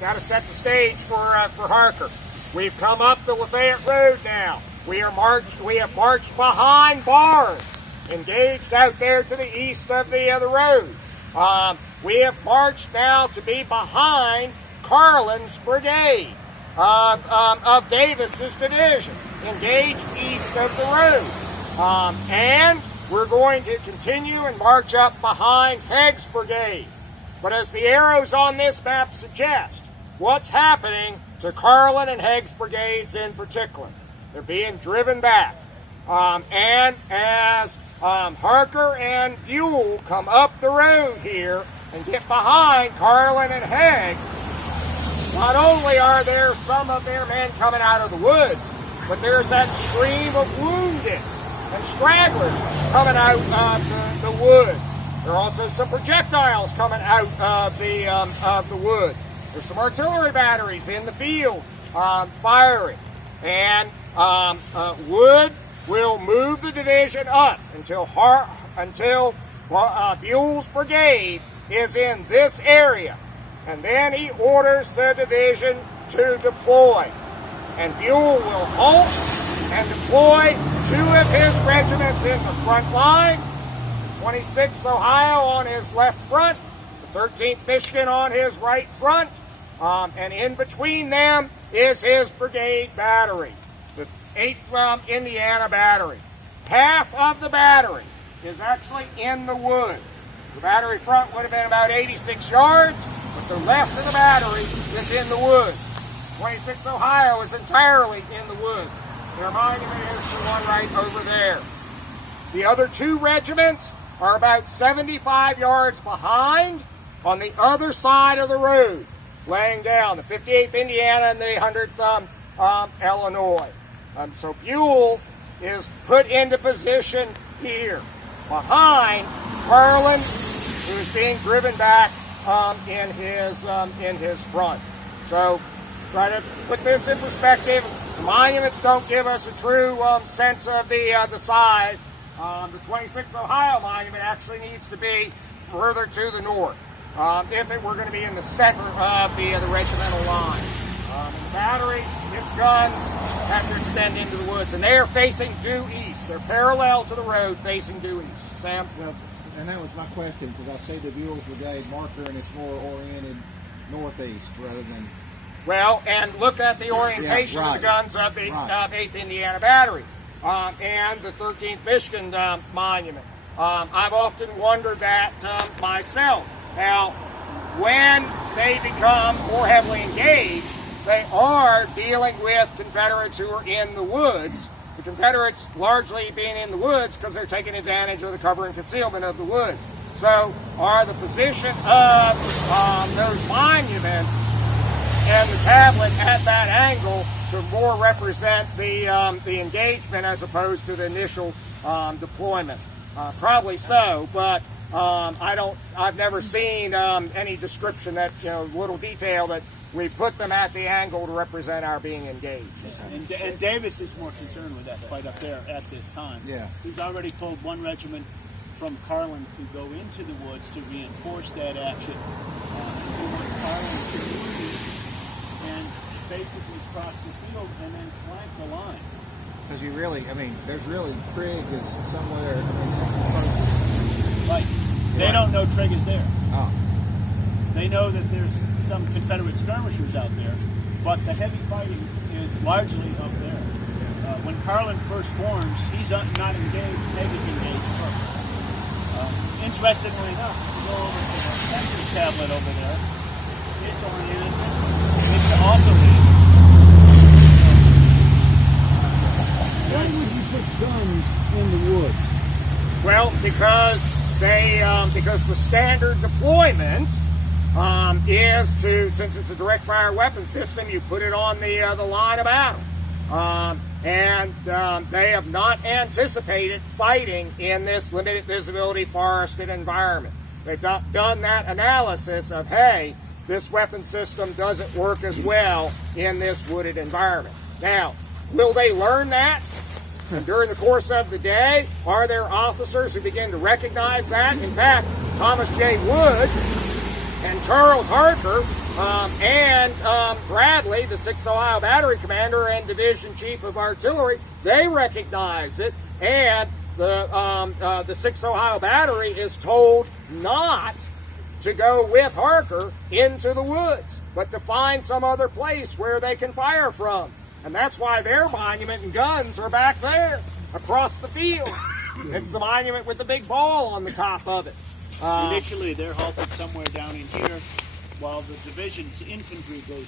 to set the stage for Harker. We've come up the Lafayette Road now. We have marched behind Barnes, engaged out there to the east of the road. We have marched now to be behind Carlin's brigade of Davis's division, engaged east of the road. And we're going to continue and march up behind Haig's brigade. But as the arrows on this map suggest, what's happening to Carlin and Haig's brigades in particular? They're being driven back. And as Harker and Buell come up the road here and get behind Carlin and Haig, not only are there some of their men coming out of the woods, but there's that stream of wounded and stragglers coming out of the woods. There are also some projectiles coming out of the woods. There's some artillery batteries in the field firing. And Wood will move the division up until Buell's brigade is in this area. And then he orders the division to deploy. And Buell will halt and deploy 2 of his regiments in the front line, 26th Ohio on his left front, the 13th Michigan on his right front, and in between them is his brigade battery, the 8th Indiana Battery. Half of the battery is actually in the woods. The battery front would have been about 86 yards, but the left of the battery is in the woods. 26th Ohio is entirely in the woods. Their monument is the one right over there. The other 2 regiments are about 75 yards behind on the other side of the road, laying down, the 58th Indiana and the 100th Illinois. So Buell is put into position here, behind Carlin, who is being driven back in his front. So try to put this in perspective. The monuments don't give us a true sense of the size. The 26th Ohio monument actually needs to be further to the north if it were going to be in the center of the regimental line. And the battery, its guns, have to extend into the woods, and they are facing due east. They're parallel to the road, facing due east. Sam? Well, and that was my question, because I see the Buell's brigade marker, and it's more oriented northeast rather than... Well, and look at the orientation of the guns of the 8th Indiana Battery and the 13th Michigan monument. I've often wondered that myself. Now, when they become more heavily engaged, they are dealing with Confederates who are in the woods. The Confederates largely being in the woods because they're taking advantage of the cover and concealment of the woods. So, are the position of those monuments and the tablet at that angle to more represent the engagement as opposed to the initial deployment? Probably so, but I've never seen any description that, little detail that we put them at the angle to represent our being engaged. And Davis is more concerned with that fight up there at this time. Yeah. He's already pulled 1 regiment from Carlin to go into the woods to reinforce that action. He wants Carlin to move east and basically cross the field and then flank the line. Because there's really Trigg is somewhere. Right. They don't know Trigg is there. Oh. They know that there's some Confederate skirmishers out there, but the heavy fighting is largely up there. When Carlin first forms, he's not engaged, Haig is engaged first. Interestingly enough, if you go over to the sentry tablet over there, it's oriented. It's also Why would you put guns in the woods? Well, because the standard deployment is to, since it's a direct fire weapon system, you put it on the line of battle. And they have not anticipated fighting in this limited visibility forested environment. They've not done that analysis of, hey, this weapon system doesn't work as well in this wooded environment. Now, will they learn that? And during the course of the day, are there officers who begin to recognize that? In fact, Thomas J. Wood and Charles Harker and and Bradley, the 6th Ohio Battery Commander and Division Chief of Artillery, they recognize it, and the 6th Ohio Battery is told not to go with Harker into the woods, but to find some other place where they can fire from. And that's why their monument and guns are back there, across the field. It's the monument with the big ball on the top of it. Initially, they're halted somewhere down in here, while the division's infantry goes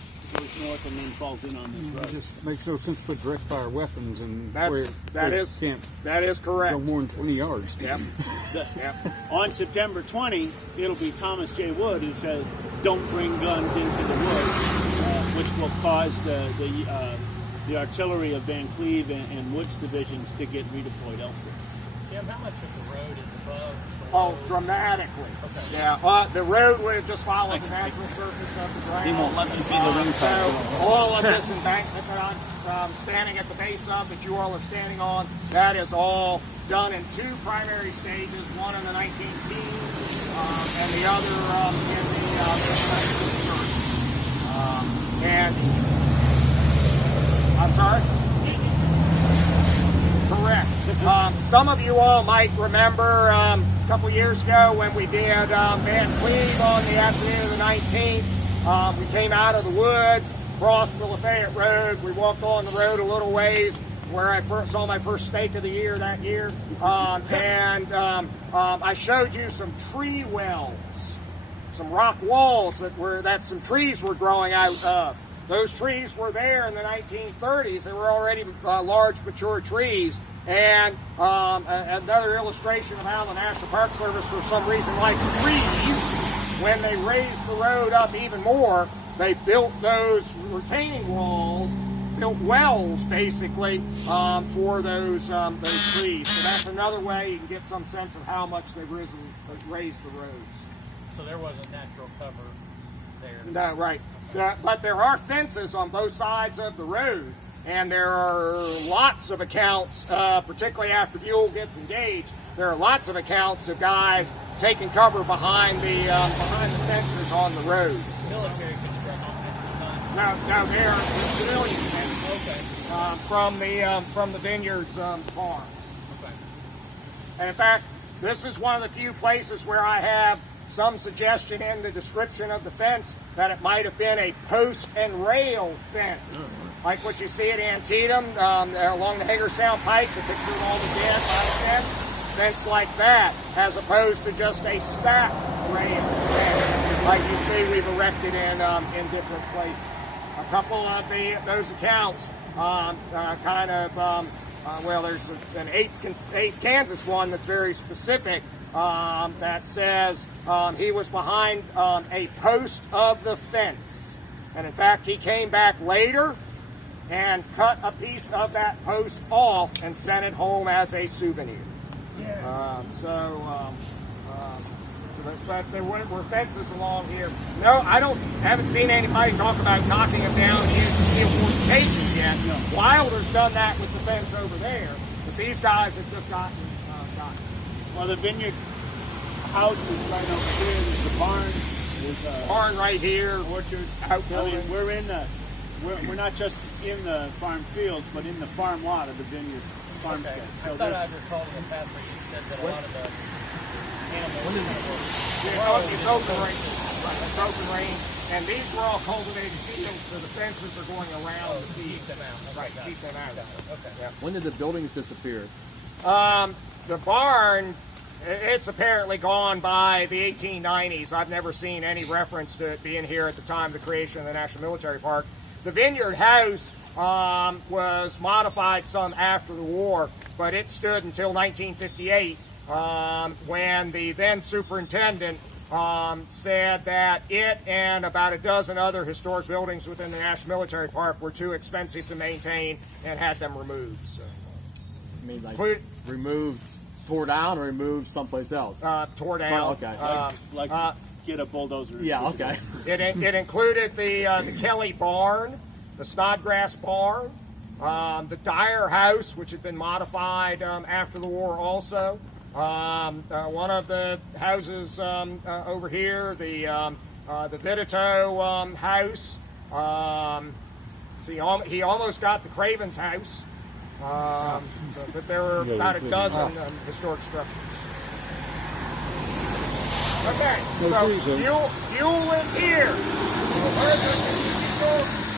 north and then falls in on this It road. just makes no sense to direct fire weapons and That is correct. go more than 20 yards. Yep. On September 20, it'll be Thomas J. Wood who says, "Don't bring guns into the woods," which will cause the artillery of Van Cleve and Wood's divisions to get redeployed elsewhere. Jim, how much of the road is above? Oh, dramatically. Okay. Yeah, the road would just follow the natural surface of the ground. He won't let me see the ring So side. all of this embankment that I'm standing at the base of, that you all are standing on, that is all done in 2 primary stages, one in the 19 teens and the other in the 1930s. And I'm sorry? Correct. Some of you all might remember a couple years ago when we did Van Cleve on the afternoon of the 19th. We came out of the woods, crossed the Lafayette Road. We walked on the road a little ways where I first saw my first stake of the year that year. I showed you some tree wells, some rock walls that some trees were growing out of. Those trees were there in the 1930s. They were already large, mature trees. And another illustration of how the National Park Service, for some reason, likes trees. When they raised the road up even more, they built those retaining walls, built wells, basically, for those trees. So that's another way you can get some sense of how much they've raised the roads. So there wasn't natural cover there. No, right. But there are fences on both sides of the road, and there are lots of accounts, particularly after Buell gets engaged, there are lots of accounts of guys taking cover behind the fences on the roads. Military construction fences, not. No, they're civilian fences. Okay. From the vineyards farms. Okay. And in fact, this is one of the few places where I have some suggestion in the description of the fence that it might have been a post and rail fence. Like what you see at Antietam, along the Hagerstown Pike, the picture of all the dead by the fence like that, as opposed to just a stacked rail fence, like you see we've erected in different places. A couple of those accounts there's an 8 Kansas one that's very specific, that says he was behind a post of the fence. And in fact, he came back later and cut a piece of that post off and sent it home as a souvenir. Yeah. But there were fences along here. No, haven't seen anybody talk about knocking them down and using steel fortifications yet. No. Wilder's done that with the fence over there, but these guys have just gotten it. Well, the vineyard house is right over here. There's the barn. There's a barn right here. Orchard. Outbuilding. We're not just in the farm fields, but in the farm lot of the vineyard farmstead. Okay. So I thought I recalled in the past where you said that a lot of the animals It's open range. It's open range. And these were all cultivated fields, so the fences are going around the field. keep them out. Okay, Right, got keep them out. Okay. Yeah. When did the buildings disappear? The barn, it's apparently gone by the 1890s. I've never seen any reference to it being here at the time of the creation of the National Military Park. The vineyard house was modified some after the war, but it stood until 1958 when the then superintendent said that it and about a dozen other historic buildings within the National Military Park were too expensive to maintain and had them removed. So. I mean, like removed, tore down, or removed someplace else? Tore down. Okay. Get a bulldozer. Yeah, okay. It included the Kelly barn, the Snodgrass barn, the Dyer house, which had been modified after the war also. One of the houses over here, the Vitito house, See, he almost got the Craven's house, but there were about a dozen historic structures. Okay, so Buell is here.